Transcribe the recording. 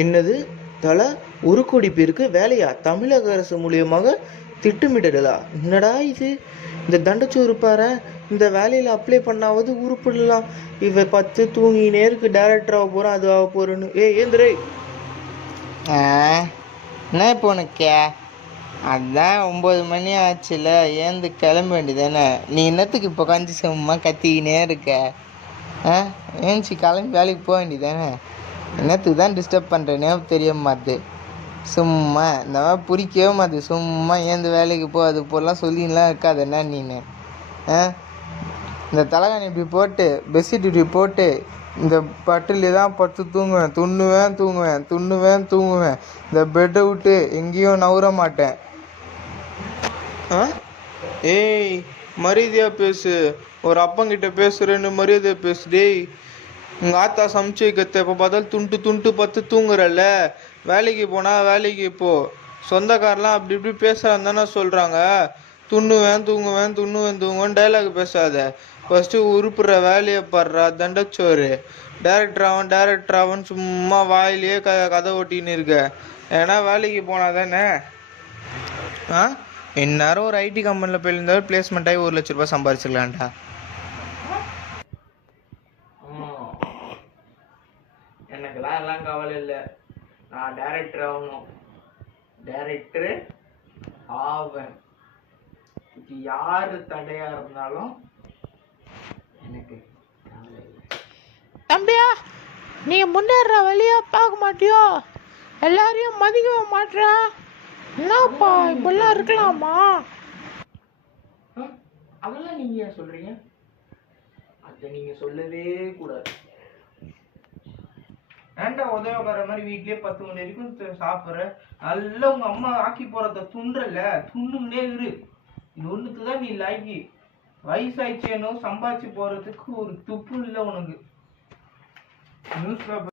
என்னது? தலா 1,00,00,000 பேருக்கு வேலையா? தமிழக அரசு மூலியமாக திட்டமிடலா? என்னடா இது? இந்த தண்டச்சோறு பாரு, இந்த வேலையில் அப்ளை பண்ணாவது உருப்பிடலாம். இவ 10 தூங்கினே இருக்கு, டேரக்டர் ஆக போகிறேன், அது ஆக போகிறேன்னு. ஏந்திரே. என்ன இப்போ உனக்கு? அதான் 9 மணி ஆச்சுல, ஏந்து கிளம்ப வேண்டியதானே. நீ என்னத்துக்கு இப்போ கஞ்சி சும்மா கத்திக்கினே இருக்க? ஏஞ்சி கிளம்பி வேலைக்கு போக வேண்டியதானே. என்னத்துக்கு தான் டிஸ்டர்ப் பண்ணுறேனே தெரிய மாட்டுது. சும்மா இந்த மாதிரி பிடிக்கவே மாட்டுது. சும்மா ஏந்து வேலைக்கு போ, அது போலாம் சொல்லிலாம் இருக்காது. என்ன நீனு இந்த தலைகாணி இப்படி போட்டு பெட்ஷீட் இப்படி போட்டு இந்த பட்டிலே தான் படுத்து தூங்குவேன். தூங்குவேன். இந்த பெட்டை விட்டு எங்கேயும் நவுற மாட்டேன். ஏய், மரியாதையா பேசு. ஒரு அப்பங்கிட்ட பேசுறேன்னு மரியாதையா பேசு. டேய், உங்கள் ஆத்தா சமைச்சு வைக்கத்த இப்போ பார்த்தாலும் துண்டு பத்து தூங்குறல்ல. வேலைக்கு போனால் வேலைக்கு போ. சொந்தக்காரெலாம் அப்படி இப்படி பேசுகிறான்னு தானே சொல்கிறாங்க. தூங்குவேன் டைலாக் பேசாத. ஃபஸ்ட்டு உருப்புற வேலையை பாடுறா தண்டச்சோறு. டேரக்டர் ஆவன் சும்மா வாயிலேயே கதை ஓட்டின்னு இருக்க. ஏன்னா வேலைக்கு போனால் தானே. இந்நேரம் ஒரு ஐடி கம்பெனியில் போயிருந்தாலும் பிளேஸ்மெண்ட் ஆகி 1,00,000 ரூபாய் சம்பாரிச்சிக்கலான்டா. எனக்குலாம் எல்லாம் கவலை இல்லை. நான் டைரக்டர் ஆகணும். டைரக்டர் ஆவேன். இது யாரு தடையா இருந்தாலும் எனக்கு கவலை இல்லை. தம்பியா, நீ முன்னேற வழியா பார்க்க மாட்டியோ? எல்லாரையும் மதிக்க மாட்டா? என்னப்பா இப்பெல்லாம் இருக்கலாமா? அதெல்லாம் நீங்க ஏன் சொல்றீங்க? அதை நீங்க சொல்லவே கூடாது. ஏன்டா உதவிக்கார மாதிரி வீட்லயே 10 மணி வரைக்கும் சாப்பிட்ற? நல்லா உங்க அம்மா ஆக்கி போறத துண்டுன்னே இரு. இது ஒண்ணுக்கு தான் நீ லாக்கி. வயசாயிச்சேனோ சம்பாதிச்சு போறதுக்கு ஒரு துப்பு இல்லை உனக்கு. News paper